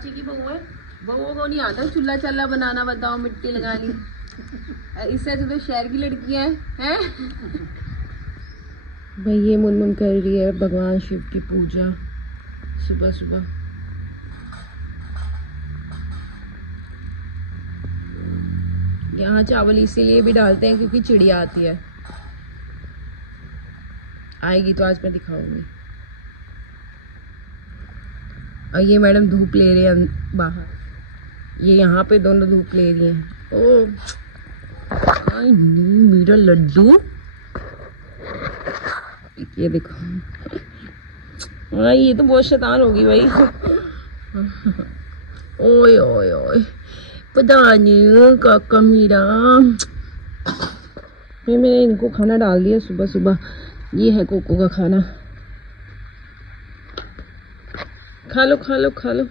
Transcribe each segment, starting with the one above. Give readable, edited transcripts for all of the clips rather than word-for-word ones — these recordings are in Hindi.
चाची की बहू है, बहुओं को नहीं आता चूल्हा चल्ला बनाना, बताओ मिट्टी लगानी। इससे तो शहर की लड़कियां हैं। भाई ये मुनमुन कर रही है भगवान शिव की पूजा सुबह सुबह। यहाँ चावल इसीलिए भी डालते हैं क्योंकि चिड़िया आती है, आएगी तो आज मैं दिखाऊंगी। और ये मैडम धूप ले रही है बाहर, ये यहाँ पे दोनों धूप ले रही हैं। ओ मेरा लड्डू, ये देखो। हाँ ये तो बहुत शैतान होगी भाई। ओए ओए ओए पता नहीं काका मेरा। मैंने इनको खाना डाल दिया सुबह सुबह। ये है कोको का खाना, खा लो खा लो खा लो।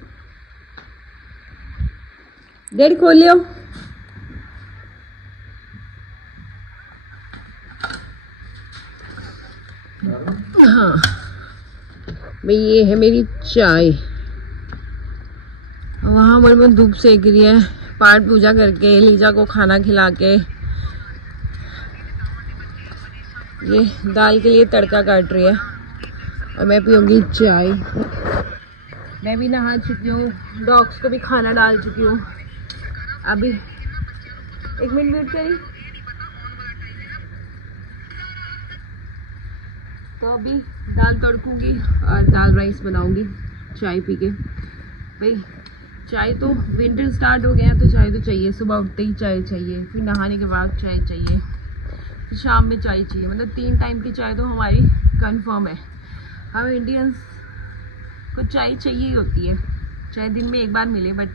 डैडी खोल लियो। हाँ भाई ये है मेरी चाय। वहाँ मन धूप सेक रही है, पाठ पूजा करके लीजा को खाना खिला के। ये दाल के लिए तड़का काट रही है और मैं पीऊँगी चाय। मैं भी नहा चुकी हूँ, डॉग्स को भी खाना डाल चुकी हूँ। अभी 1 मिनट वेट करिए। तो अभी दाल तड़कूंगी और दाल राइस बनाऊंगी चाय पी के। भाई चाय तो विंटर स्टार्ट हो गया तो चाय तो चाहिए, सुबह उठते ही चाय चाहिए, फिर नहाने के बाद चाय चाहिए, फिर शाम में चाय चाहिए। मतलब 3 टाइम की चाय तो हमारी कंफर्म है। हम इंडियंस को चाय चाहिए ही होती है, चाहे दिन में 1 बार मिले, बट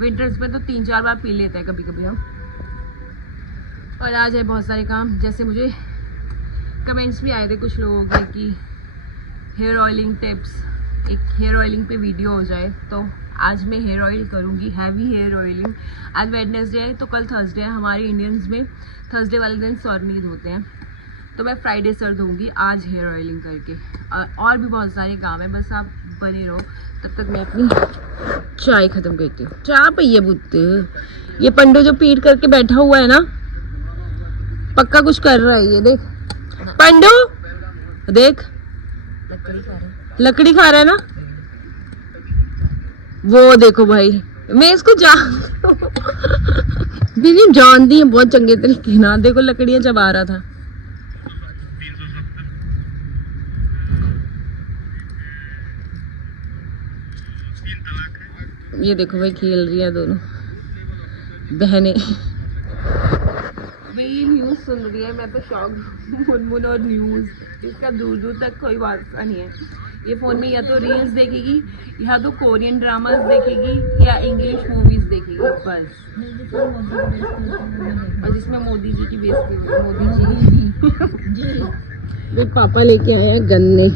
विंटर्स में तो 3-4 बार पी लेते हैं कभी कभी हम। और आज है बहुत सारे काम, जैसे मुझे कमेंट्स भी आए थे कुछ लोगों के कि हेयर ऑयलिंग टिप्स, एक हेयर ऑयलिंग पे वीडियो हो जाए। तो आज मैं हेयर ऑयल करूँगी, हैवी हेयर ऑयलिंग। आज वेडनेसडे है तो कल थर्सडे है, हमारे इंडियंस में थर्सडे वाले दिन सर नहीं धोते हैं, तो मैं फ्राइडे सर धोऊंगी आज हेयर ऑयलिंग करके। और भी बहुत सारे काम है, बस आप बने रहो। तब तक मैं अपनी चाय ख़त्म करती हूँ। चाय पिए बुत। ये पंडू जो पीट करके बैठा हुआ है ना, पक्का कुछ कर रहा है। ये देख पंडू, देख लकड़ी खा रहा है ना वो। देखो भाई मैं इसको दीदी जानती है बहुत चंगे तरीके ना। देखो लकड़ियां चबा रहा था। ये देखो भाई खेल रही है दोनों बहनें। भाई न्यूज़ सुन रही है, मैं तो शॉक। मुनमुन और न्यूज़, इसका दूर दूर तक कोई वास्ता नहीं है। ये फ़ोन में या तो रील्स देखेगी या तो कोरियन ड्रामास देखेगी या इंग्लिश मूवीज़ देखेगी बस। और जिसमें मोदी जी की बेइज्जती हो रही। मोदी जी मेरे पापा लेके आए हैं गन्ने।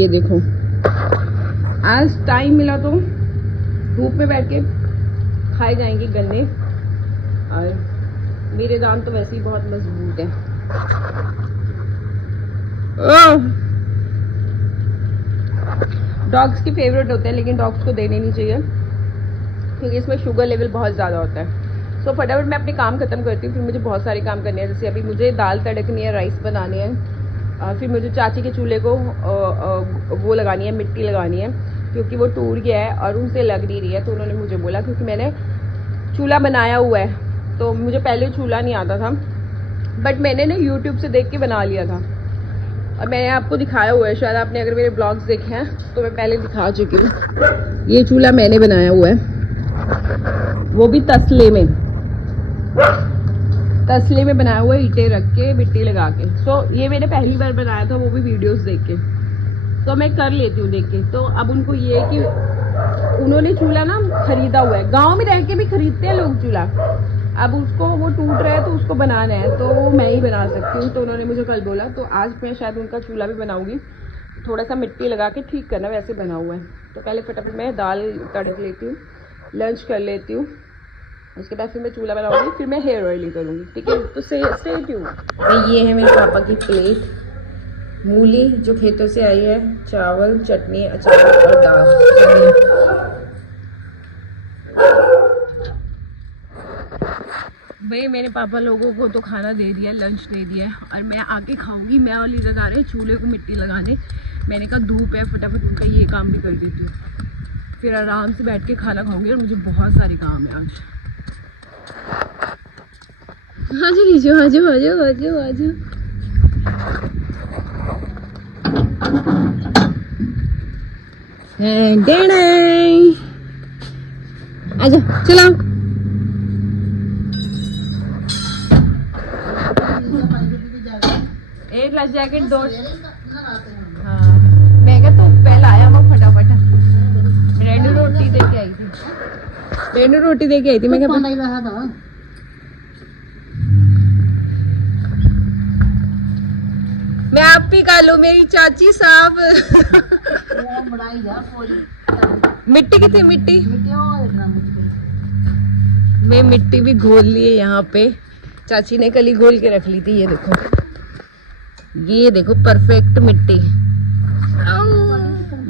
ये देखो आज टाइम मिला तो धूप में बैठ के खाए जाएंगे गन्ने। और मेरे दांत तो वैसे ही बहुत मजबूत है। डॉग्स की फेवरेट होते हैं, लेकिन डॉग्स को देने नहीं चाहिए क्योंकि इसमें शुगर लेवल बहुत ज़्यादा होता है। सो फटाफट मैं अपने काम खत्म करती हूँ, फिर मुझे बहुत सारे काम करने हैं। जैसे अभी मुझे दाल तड़कनी है, राइस बनानी है, फिर मुझे चाची के चूल्हे को वो लगानी है, मिट्टी लगानी है क्योंकि वो टूट गया है और उनसे लग नहीं रही है। तो उन्होंने मुझे बोला, क्योंकि मैंने चूल्हा बनाया हुआ है तो मुझे पहले चूल्हा नहीं आता था, बट मैंने ना यूट्यूब से देख के बना लिया था और मैंने आपको दिखाया हुआ है। शायद आपने अगर मेरे ब्लॉग्स देखे हैं तो मैं पहले दिखा चुकी हूँ। ये चूल्हा मैंने बनाया हुआ है, वो भी तसले में बनाया हुआ है, ईंटें रख के मिट्टी लगा के। सो ये मैंने पहली बार बनाया था, वो भी वीडियोस देख के। तो मैं कर लेती हूँ देख के। तो अब उनको ये है कि उन्होंने चूल्हा ना खरीदा हुआ है, गाँव में रह के भी खरीदते हैं लोग चूल्हा। अब उसको वो टूट रहा है तो उसको बनाना है, तो वो मैं ही बना सकती हूँ। तो उन्होंने मुझे कल बोला, तो आज मैं शायद उनका चूल्हा भी बनाऊंगी, थोड़ा सा मिट्टी लगा के ठीक करना, वैसे बना हुआ है। तो पहले फटाफट मैं दाल तड़क लेती हूँ, लंच कर लेती हूँ, उसके बाद फिर मैं चूल्हा बनाऊंगी, फिर मैं हेयर ऑयलिंग करूँगी। ठीक है, तो स्टे ट्यून्ड। ये है मेरे पापा की प्लेट, मूली जो खेतों से आई है, चावल, चटनी, अचार और दाल। भाई मेरे पापा लोगों को तो खाना दे दिया, लंच दे दिया है और मैं आके खाऊंगी। मैं और लीजा जा रहे चूल्हे को मिट्टी लगाने। मैंने कहा धूप है, फटाफट उनका ये काम भी कर देती हूँ, फिर आराम से बैठ के खाना खाऊंगी। और मुझे बहुत सारे काम है आज। हाँ जी लीजिए, आ जाओ आ जाओ आ जाओ आ जाओ। आजा चलाओ। एक लाइफ जैकेट दो। हाँ मैं क्या तो पहले आया वो फटाफट। रेनू रोटी दे के आई थी, रेनू रोटी दे के आई थी। मैं क्या मैं आप भी खा लूं मेरी चाची साहब। मिट्टी कितनी मिट्टी मैं मिट्टी भी घोल ली है यहाँ पे। चाची ने कल ही घोल के रख ली थी। ये देखो परफेक्ट मिट्टी।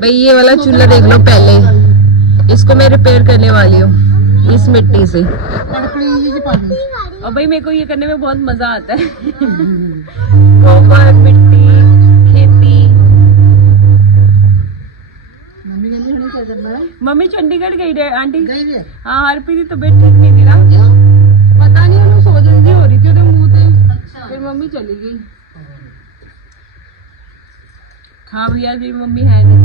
भाई ये वाला चूल्हा देख लो पहले, इसको मैं रिपेयर करने वाली हूँ इस मिट्टी से। और भाई मेरे को ये करने में बहुत मजा आता है। गोबर मिट्टी खेती। मम्मी चंडीगढ़ गई रे आंटी। हाँ हरप्रीत की तबीयत ठीक नहीं थी ना, पता नहीं उन्हें सोजन सी हो रही थी उन्हें मुंह से। फिर मम्मी चली गई। हाँ भैया मेरी मम्मी है नहीं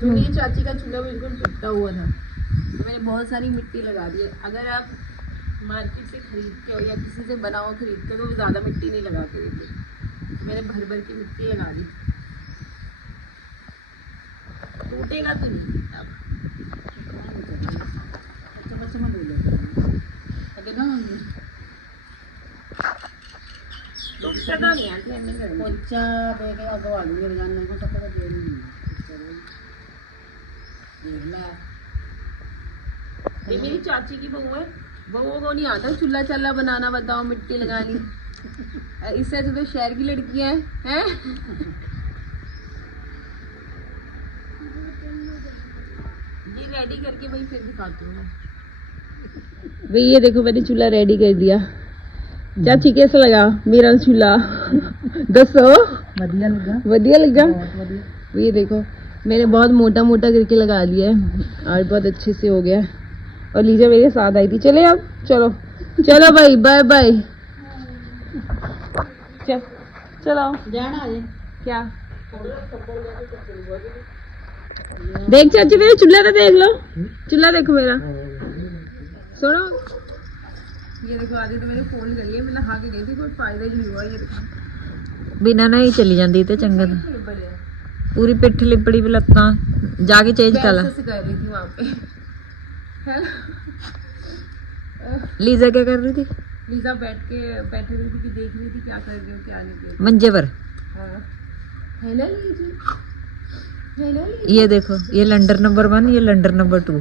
तो मेरी चाची का चूल्हा बिल्कुल टूटा हुआ था, तो मैंने बहुत सारी मिट्टी लगा दी है। अगर आप मार्केट से खरीद के हो या किसी से बनाओ खरीद के तो ज़्यादा मिट्टी नहीं लगाते देते। मैंने भर भर की मिट्टी लगा दी, टूटेगा तो नहीं। टूटता नहीं ये मेरी चाची की बहू है, बहुओं को नहीं आता चूल्हा चल्ला बनाना। बताओ मिट्टी लगानी। इससे तो शहर की लड़कियां हैं। ये रेडी करके भाई फिर दिखाती हूँ भाई। ये देखो मैंने चूल्हा रेडी कर दिया। चाची कैसा लगा मेरा चूल्हा? दसो। बढ़िया लगा, बढ़िया लगा। ये देखो मैंने बहुत मोटा मोटा करके लगा लिया है और बहुत अच्छे से हो गया। और लीजा मेरे साथ आई थी। चले अब चलो चलो भाई बाय बाय। चलो क्या देख चाची मेरा चूल्हा तो देख लो। चूल्हा देखो मेरा। सुनो ये देखो आधी तो मेरी फोन कर लिया। मैं नहा के गई थी, कोई फायदा ही नहीं हुआ। ये देखो बिना ना ही चली जाती तो चंगा था। पूरी पिठ लिपड़ी भी लत्ता जाके चेंज कर ला। कर रही थी वहाँ पे। लीजा क्या कर रही थी? लीजा बैठी रही थी कि देख रही थी क्या कर रही हो क्या नहीं। मंजे पर है ना ये देखो ये लंडर नंबर 1, ये लंडर नंबर 2।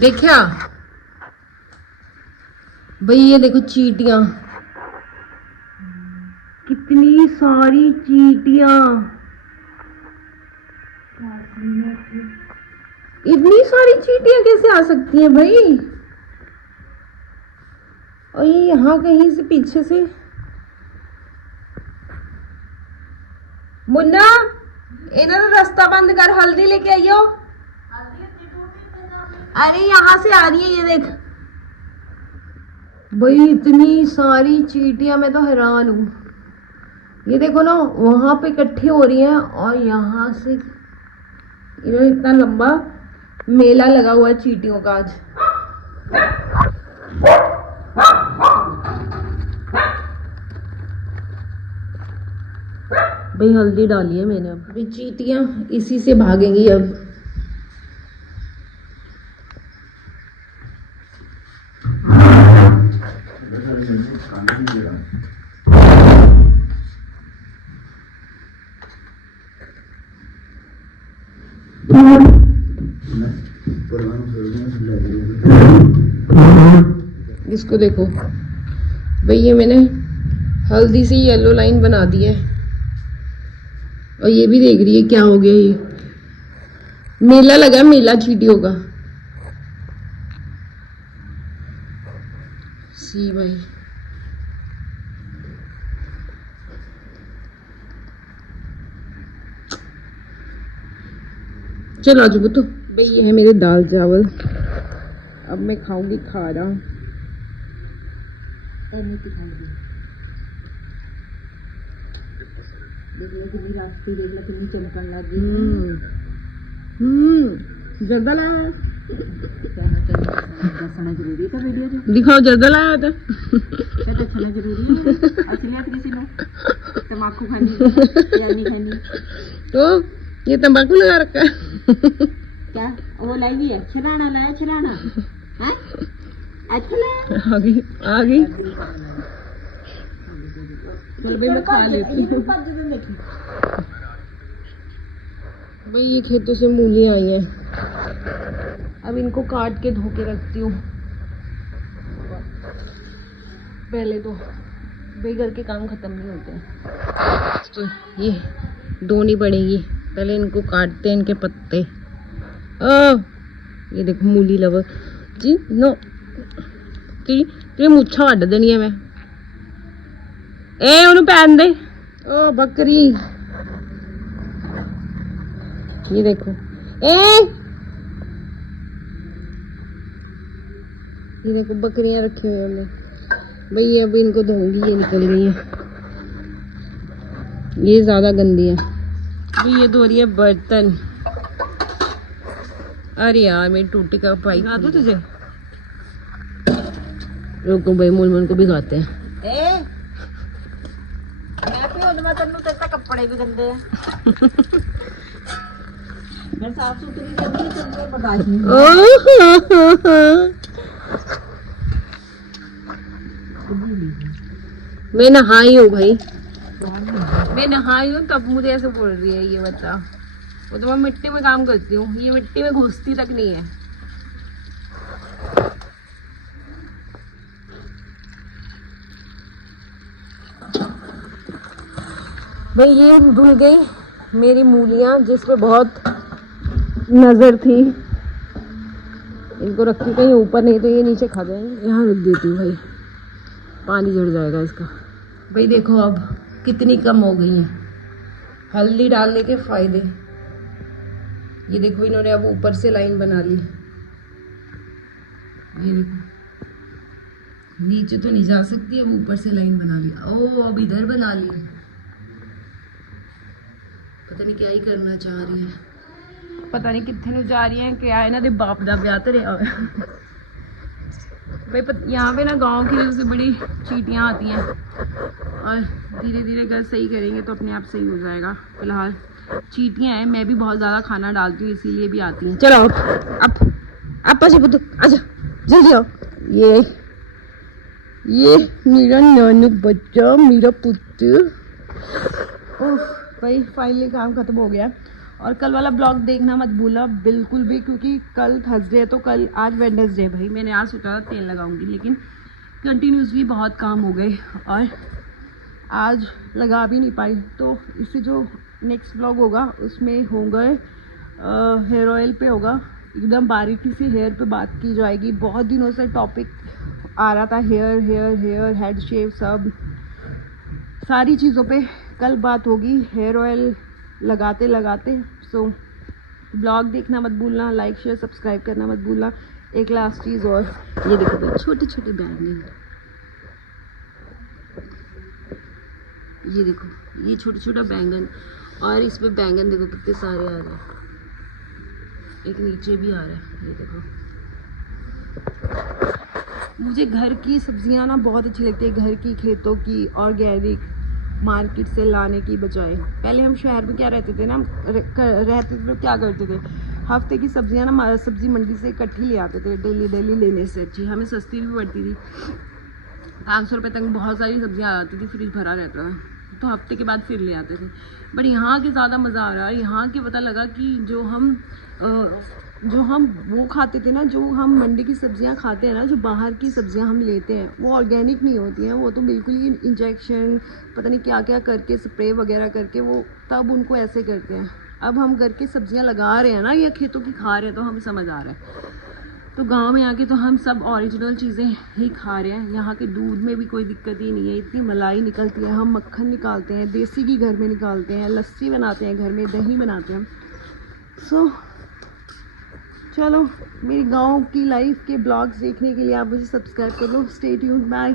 देखा भाई ये देखो चींटियां, कितनी सारी चींटियां। इतनी सारी चींटियां कैसे आ सकती हैं भाई? और ये यहाँ कहीं से पीछे से। मुन्ना इन्हें तो रास्ता बंद कर, हल्दी लेके आइयो। अरे यहाँ से आ रही है ये देख भाई इतनी सारी चींटियां। मैं तो हैरान हूँ। ये देखो ना वहां पे इकट्ठी हो रही हैं और यहाँ से इन्होंने इतना लंबा मेला लगा हुआ है चींटियों का आज। भाई हल्दी डाली है मैंने। अब भाई चींटियां इसी से भागेंगी अब। इसको देखो भाई, ये मैंने हल्दी से येलो लाइन बना दी है और ये भी देख रही है क्या हो गया। ये मेला लगा, मेला चींटियों का। सी भाई चलो आज तो भाई ये है मेरे दाल चावल। अब मैं खाऊंगी खाना। जर्दा लाया दिखाओ, जर्दा लाया था तम्बाकू खानी या नहीं खानी, तो ये तंबाकू लगा रखा है क्या? वो लाई हुई है छराना, लाया छराना है अच्छा लाया। आ गई चल भाई मैं खा लेती हूँ। भाई ये खेतों से मूली आई है, अब इनको काट के धो के रखती हूँ। पहले तो भाई घर के काम खत्म नहीं होते हैं, तो ये धोनी पड़ेगी। पहले इनको काटते हैं, इनके पत्ते। ये देखो मूली लवर जी नो तेरी मुच्छा वड्ड देनी है मैं। ए उन्हें पहन दे। ओ बकरी, ये देखो ये देखो बकरियां रखी हुई हमने भाई। अभी इनको धोऊंगी, ये निकल गई है, ये ज्यादा गंदी है भाई। ये धो रही है बर्तन। अरे यार मेरी टूटी का पाइप भिगा दूं तुझे? रुको भाई, मुलमुल को भिगाते हैं। कपड़े भी गंदे हैं मैं साफ सुथरी बर्दाश्त नहीं। मैं नहाई हूँ भाई, मैं नहाई हूँ तब मुझे ऐसे बोल रही है। ये बता, वो तो मैं मिट्टी में काम करती हूँ, ये मिट्टी में घुसती तक नहीं है। भाई ये धुल गई मेरी मूलियाँ, जिसपे बहुत नजर थी। इनको रखी कहीं ऊपर, नहीं तो ये नीचे खा जाएंगे। यहाँ रख देती हूँ भाई, पानी झड़ जाएगा इसका। भाई देखो अब कितनी कम हो गई है हल्दी डालने के फायदे। ये देखो इन्होंने अब ऊपर से लाइन बना ली। ये देखो नीचे तो नहीं जा सकती, अब ऊपर से लाइन बना ली। ओ अब इधर बना ली, पता नहीं क्या ही करना चाह रही है, पता नहीं कितने जा रही है। क्या है ना दे बाप दा ब्याह तो रहा भाई। यहाँ पे ना गांव की वजह से बड़ी चींटियाँ आती हैं, और धीरे धीरे घर सही करेंगे तो अपने आप सही हो जाएगा। फिलहाल चींटियाँ हैं, मैं भी बहुत ज़्यादा खाना डालती हूँ इसीलिए भी आती हैं। चलो अब आजा पुत्तू, आजा जल्दी आओ। ये मेरा नानू बच्चा, मेरा पुत्र। ओह भाई फाइनली काम खत्म हो गया। और कल वाला ब्लॉग देखना मत भूलना बिल्कुल भी, क्योंकि कल थर्सडे है तो कल, आज वेडनेसडे भाई। मैंने आज सोचा था तेल लगाऊंगी, लेकिन कंटिन्यूसली बहुत काम हो गए और आज लगा भी नहीं पाई। तो इससे जो नेक्स्ट ब्लॉग होगा उसमें होगा हेयर ऑयल पे होगा, एकदम बारीकी से हेयर पे बात की जाएगी। बहुत दिनों से टॉपिक आ रहा था हेयर हेड शेव, सब सारी चीज़ों पे कल बात होगी हेयर ऑयल लगाते लगाते। सो ब्लॉग देखना मत भूलना, लाइक शेयर सब्सक्राइब करना मत भूलना। एक लास्ट चीज़ और, ये देखो भाई छोटे छोटे बैंगन, ये देखो ये छोटा छोटा बैंगन, और इस पे बैंगन देखो कितने सारे आ रहे हैं, एक नीचे भी आ रहा है। ये देखो मुझे घर की सब्जियां ना बहुत अच्छी लगती है, घर की खेतों की ऑर्गेनिक, मार्केट से लाने की बजाय। पहले हम शहर में क्या रहते थे ना, रहते थे तो क्या करते थे, हफ्ते की सब्जियां ना सब्जी मंडी से इकट्ठी ले आते थे। डेली लेने से अच्छी, हमें सस्ती भी पड़ती थी। 500 रुपये तक बहुत सारी सब्जियां आ जाती थी, फ्रिज भरा रहता था। तो हफ्ते के बाद फिर ले आते थे। बट यहाँ के ज़्यादा मज़ा आ रहा है। यहाँ के पता लगा कि जो हम वो खाते थे ना, जो हम मंडी की सब्जियां खाते हैं ना, जो बाहर की सब्जियां हम लेते हैं, वो ऑर्गेनिक नहीं होती हैं। वो तो बिल्कुल ही इंजेक्शन पता नहीं क्या क्या करके, स्प्रे वगैरह करके वो तब उनको ऐसे करते हैं। अब हम घर की सब्जियां लगा रहे हैं ना, या खेतों की खा रहे हैं, तो हमें समझ आ रहा है। तो गांव में आके तो हम सब ओरिजिनल चीज़ें ही खा रहे हैं। यहाँ के दूध में भी कोई दिक्कत ही नहीं है, इतनी मलाई निकलती है। हम मक्खन निकालते हैं, देसी घी घर में निकालते हैं, लस्सी बनाते हैं घर में, दही बनाते हैं। सो चलो, मेरी गांव की लाइफ के ब्लॉग्स देखने के लिए आप मुझे सब्सक्राइब कर लो। Stay tuned, bye.